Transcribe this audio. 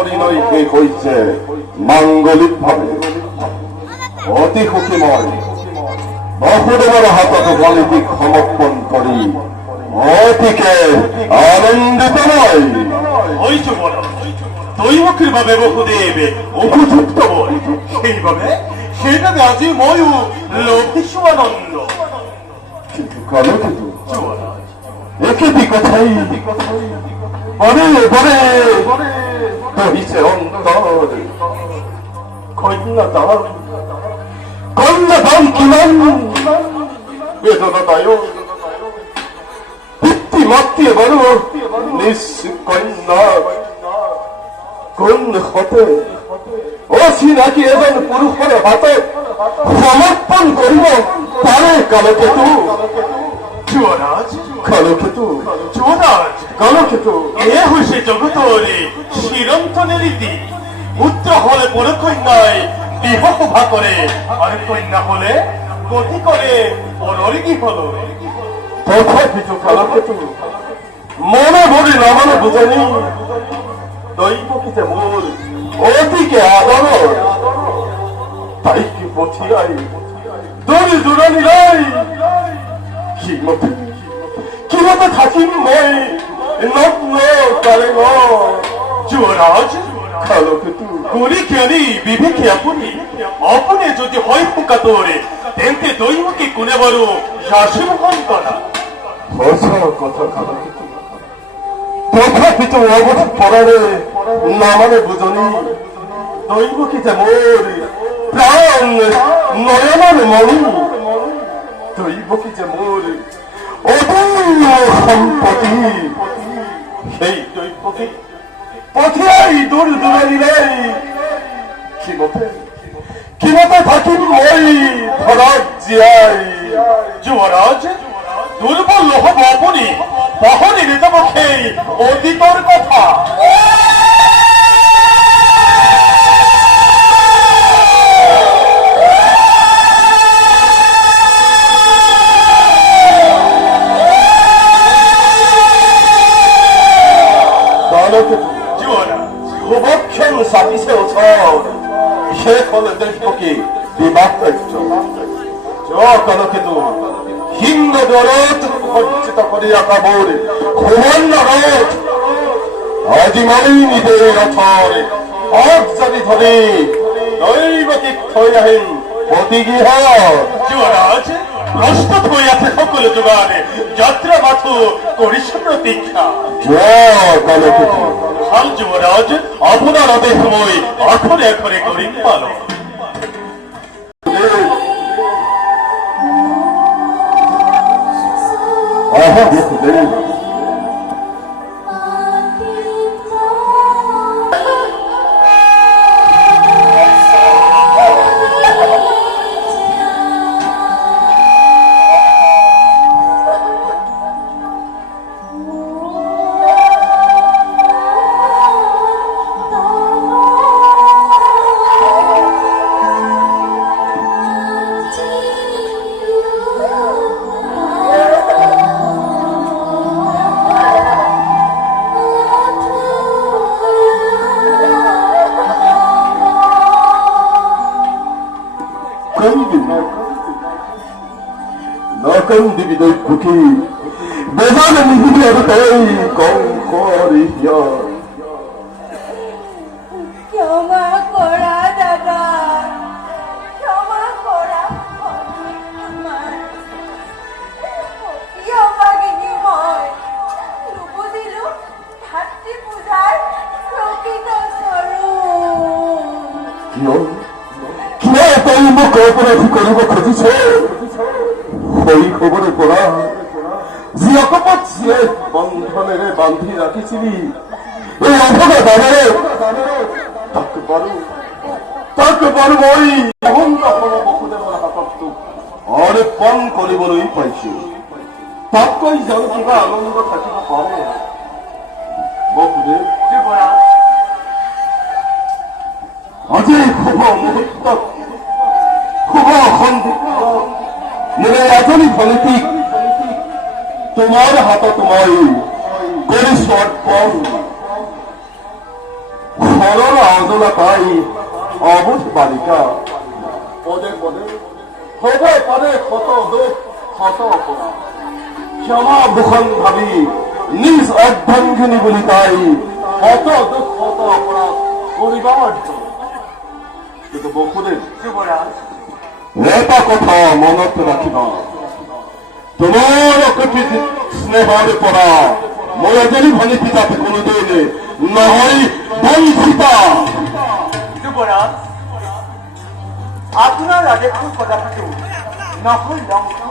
পরিণয় হয়েছে মাঙ্গলিক ভাবে অতি সুখীময় বহুদেবর হাতত বলিটি সমর্পণ করি অতিকে আনন্দিত নয় হইছো বল দৈবকীর ভাবে বহুদেব উপযুক্ত বল সেইভাবে সেটাতে আজি ময়ূ লভিসু আনন্দ কিন্তু কালো কিন্তু একটি কথাই বরে বরে তহিছে অন্তর কন্যাদান কিমান বেদনাদায় পিতৃমাতৃ বড় নিষ্কন্যা কোন হতে অচিনাকি এজন পুৰুষৰ হাতত সমৰ্পণ কৰিব পাৰে কালকেতু যুৱৰাজ কালকেতু যুৱৰাজ কালকেতু এ হৈছে জগতৰে চিৰন্তন ৰীতি পুত্ৰ হলে পৰকন্যাই বিহ শোভা কৰে আৰু কন্যা হলে গতি কৰে পৰৰ গৃহলৈ তথাপিতো কালকেতু মনে ভৰি নামানো বুজানি দৈবকীতে মোৰ অতিকে আদৰৰ তাইকে পঠিয়াই দূৰ দূৰণিলৈ কিমতে থাকিম মই নগ্ন কাৰেঙ যুৱৰাজ কালকেতু গুৰি জ্ঞানী বিবেকে আপুনি যদি হয় শোকাতৰে তেন্তে দৈবকী কোনে বাৰু যাচিমোহন কৰা সঁচা কথা কালকেতু তথাপিতো অৱধ পৰাৰে নামানে বুজনি দৈবকীতে মোৰ প্ৰাণ নয়নৰ মণি দৈবকীতে মোৰ অমূল্য সম্পত্তি সেই দৈবকী পঠিয়াই দূৰ দূৰণিলৈ কিমতে থাকিম মই ঘৰত জীয়াই যুৱৰাজ দুৰ্বল নহব আপুনি পাহৰি নেযাব সেই অতীতৰ কথা শুভক্ষণ চাপিছে ওচৰ শেষ হল দৈবকী বিবাহ কাৰ্য কালকেতু হিন্দ দৰত সজ্জিত কৰি ৰখা মোৰ সুবৰ্ণ ৰথ আজি মই নিজে ৰথৰ অগজানি ধৰি দৈবকীক থৈ আহিম প্ৰতিগৃহ যুৱৰাজ প্ৰস্তুত হৈ আছে সকলো যোগাৰ যাত্ৰা মাথো কৰিছো প্ৰতীক্ষা কালকেতু ভাল যুৱৰাজ আপোনাৰ আদেশ মই আখৰে আখৰে কৰিম পালন নকন্দিবি দৈবকী বেজান নিহিবি আৰু তই কংকৰিয়া ক্ষমা কৰা দাদা ক্ষমা কৰা তোমাৰ অভাগিনী মই নুবুজিলো ভাতৃ পূজাৰ প্ৰকৃত স্বৰূপ কিয় তই মোক অপৰাধী কৰিব খুজিছ শৈশৱৰে পৰা যি অকপত জীয়াই বন্ধনেৰে বান্ধি ৰাখিছিলি এই অভগা দানেৰে তাক বাৰু মই বসুদেৱৰ হাতত তোক অৰ্পণ কৰিবলৈ পাইছো তাতকৈ যেন কিবা আনন্দ থাকিব পাৰে বসুদেৱ আজি শুভ মুহূৰ্তত শুভ সন্ধিত মোৰে এজনী ভনীতিক তোমাৰ হাতত মই কৰিছো অৰ্পণ সরল আন্দোলা পাই অবুধ বালিকা পদে পদে পদে পদে ক্ষত দুঃখ ক্ষত অপরাধ ক্ষমা ভূষণ ভাবি নিজ অর্ধাঙ্গিনী বলি তাই ক্ষত দুঃখ ক্ষত অপরাধ করিবার জন্য। কিন্তু বসুদেৱ যুবরাজ এটা কথা মনত ৰাখিবা তোমাৰ কপি স্নেহৰে পৰা মই এজনী ভনী পিতাপে কোনোদিনে নহয় বঞ্চিতা। যুবরাজ আপনার আদেশ কদাপিতো নহয় লঙ্ঘন